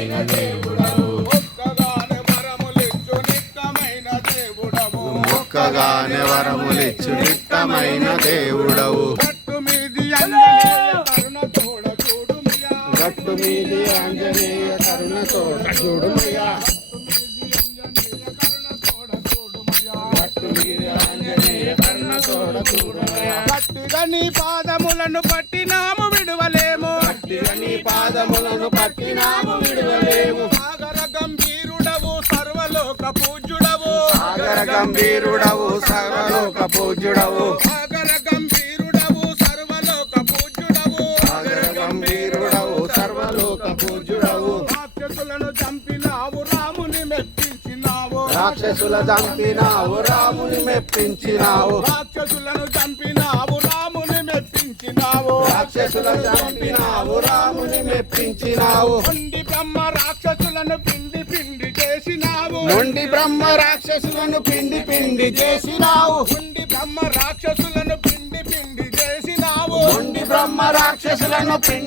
నిట్టమైన దేవుడవు మొక్కగానే వరములిచ్చు నిట్టమైన దేవుడవు గట్టు మీది ఆంజనేయ కరుణ తోడ చూడుమయ్యా గట్టిగా నీ పాదములను పట్టినాము విడువలేము సాగర గంభీరుడవు సర్వలోక పూజ్యుడవు సాగర గంభీరుడవు సర్వలోక పూజ్యుడవు సాగర గంభీరుడవు సర్వలోక పూజ్యుడవు సాగర గంభీరుడవు సర్వలోక పూజ్యుడవు రాక్షసులను చంపినావు రాముని మెప్పించినావు రాక్షసుల చంపినావు రాముని మెప్పించినావు రాక్షసులను చంపినావు రాముని మెప్పించినావు రాక్షసులను చంపినావు రాముని మెప్పించినావు మొండి బ్రహ్మ రాక్షసులను పిండి పిండి చేసినావు మొండి బ్రహ్మ రాక్షసులను పిండి పిండి చేసినావు మొండి బ్రహ్మ రాక్షసులను పిండి పిండి చేసినావు మొండి బ్రహ్మ రాక్షసులను